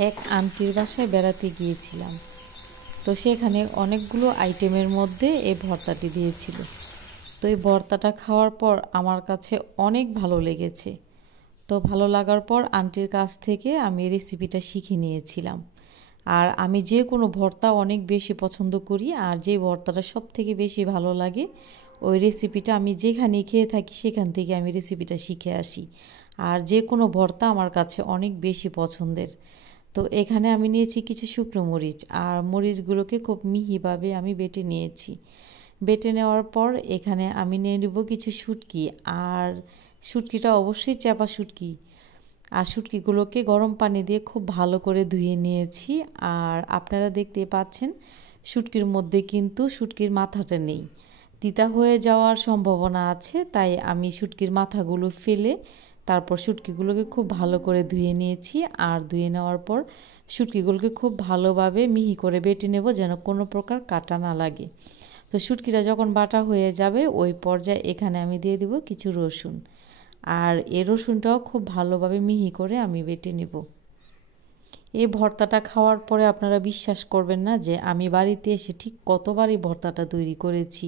এক আন্টির বাসায় বেড়াতে গিয়েছিলাম। তো সেখানে অনেকগুলো আইটেমের মধ্যে এই ভর্তাটি দিয়েছিল। তো এই ভর্তাটা খাওয়ার পর আমার কাছে অনেক ভালো লেগেছে। তো ভালো লাগার পর আন্টির কাছ থেকে আমি রেসিপিটা শিখে নিয়েছিলাম। আর আমি যে কোনো ভর্তা অনেক বেশি পছন্দ করি, আর যে ভর্তাটা সব থেকে বেশি ভালো লাগে ওই রেসিপিটা আমি যেখানে খেয়ে থাকি সেখান থেকে আমি রেসিপিটা শিখে আসি। আর যে কোনো ভর্তা আমার কাছে অনেক বেশি পছন্দের। তো এখানে আমি নিয়েছি কিছু শুকনো মরিচ, আর মরিচগুলোকে খুব মিহিভাবে আমি বেটে নিয়েছি। বেটে নেওয়ার পর এখানে আমি নিয়ে নেব কিছু শুটকি, আর শুটকিটা অবশ্যই চাপা শুটকি। আর শুটকিগুলোকে গরম পানি দিয়ে খুব ভালো করে ধুয়ে নিয়েছি। আর আপনারা দেখতে পাচ্ছেন শুটকির মধ্যে কিন্তু শুটকির মাথাটা নেই, তিতা হয়ে যাওয়ার সম্ভাবনা আছে, তাই আমি শুটকির মাথাগুলো ফেলে তারপর শুটকিগুলোকে খুব ভালো করে ধুয়ে নিয়েছি। আর ধুয়ে নেওয়ার পর শুটকিগুলোকে খুব ভালোভাবে মিহি করে বেটে নেব, যেন কোনো প্রকার কাটা না লাগে। তো শুটকিটা যখন বাটা হয়ে যাবে ওই পর্যায়ে এখানে আমি দিয়ে দিব কিছু রসুন, আর এই রসুনটাও খুব ভালোভাবে মিহি করে আমি বেটে নেব। এই ভর্তাটা খাওয়ার পরে আপনারা বিশ্বাস করবেন না যে আমি বাড়িতে এসে ঠিক কতবার এই ভর্তাটা তৈরি করেছি।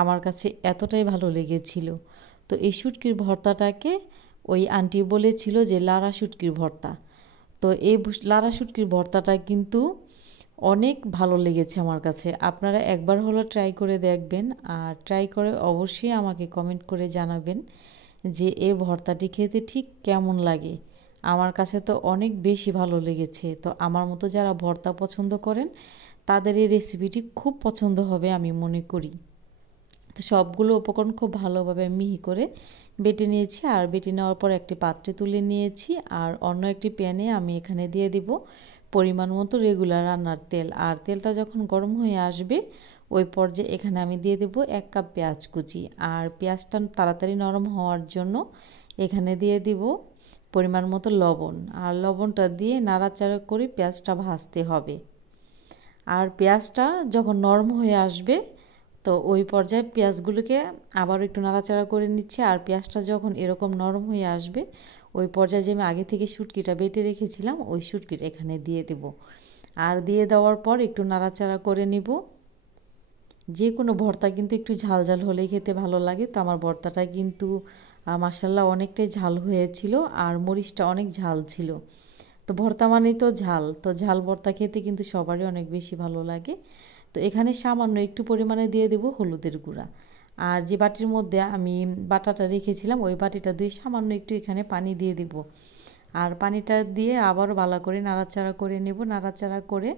আমার কাছে এতটাই ভালো লেগেছিল। তো এই শুটকির ভর্তাটাকে ওই আন্টি বলেছিল যে লারা শুটকির ভর্তা। তো এই লারা শুটকির ভর্তাটা কিন্তু অনেক ভালো লেগেছে আমার কাছে। আপনারা একবার হলো ট্রাই করে দেখবেন, আর ট্রাই করে অবশ্যই আমাকে কমেন্ট করে জানাবেন যে এই ভর্তাটি খেতে ঠিক কেমন লাগে। আমার কাছে তো অনেক বেশি ভালো লেগেছে। তো আমার মতো যারা ভর্তা পছন্দ করেন তাদের এই রেসিপিটি খুব পছন্দ হবে আমি মনে করি। তো সবগুলো উপকরণ খুব ভালোভাবে মিহি করে বেটে নিয়েছি, আর বেটে নেওয়ার পর একটি পাত্রে তুলে নিয়েছি। আর অন্য একটি প্যানে আমি এখানে দিয়ে দিব পরিমাণ মতো রেগুলার রান্নার তেল। আর তেলটা যখন গরম হয়ে আসবে ওই পর্যায়ে এখানে আমি দিয়ে দেব 1 কাপ পেঁয়াজ কুচি। আর পেঁয়াজটা তাড়াতাড়ি নরম হওয়ার জন্য এখানে দিয়ে দিব পরিমাণ মতো লবণ। আর লবণটা দিয়ে নাড়াচাড়া করে পেঁয়াজটা ভাজতে হবে। আর পেঁয়াজটা যখন নরম হয়ে আসবে তো ওই পর্যায়ে পেঁয়াজগুলোকে আবারও একটু নাড়াচাড়া করে নিচ্ছে। আর পেঁয়াজটা যখন এরকম নরম হয়ে আসবে ওই পর্যায়ে যে আমি আগে থেকে শুটকিটা বেটে রেখেছিলাম ওই শুটকিটা এখানে দিয়ে দেব। আর দিয়ে দেওয়ার পর একটু নাড়াচাড়া করে নিব। যে কোনো ভর্তা কিন্তু একটু ঝাল ঝাল হলেই খেতে ভালো লাগে। তো আমার ভর্তাটা কিন্তু মাশাল্লাহ অনেকটাই ঝাল হয়েছিল, আর মরিচটা অনেক ঝাল ছিল। তো ভর্তা মানেই তো ঝাল, তো ঝাল ভর্তা খেতে কিন্তু সবারই অনেক বেশি ভালো লাগে। তো এখানে সামান্য একটু পরিমাণে দিয়ে দেব হলুদের গুঁড়া। আর যে বাটির মধ্যে আমি বাটাটা রেখেছিলাম ওই বাটিটা দিয়ে সামান্য একটু এখানে পানি দিয়ে দেব। আর পানিটা দিয়ে আবারও ভালো করে নাড়াচাড়া করে নেব। নাড়াচাড়া করে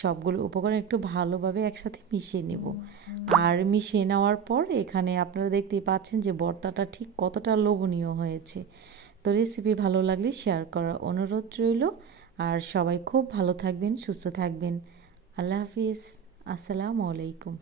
সবগুলো উপকরণ একটু ভালোভাবে একসাথে মিশিয়ে নেব। আর মিশিয়ে নেওয়ার পর এখানে আপনারা দেখতেই পাচ্ছেন যে ভর্তাটা ঠিক কতটা লোভনীয় হয়েছে। তো রেসিপি ভালো লাগলে শেয়ার করার অনুরোধ রইল। আর সবাই খুব ভালো থাকবেন, সুস্থ থাকবেন। আল্লাহ হাফিজ। আসসালামু আলাইকুম।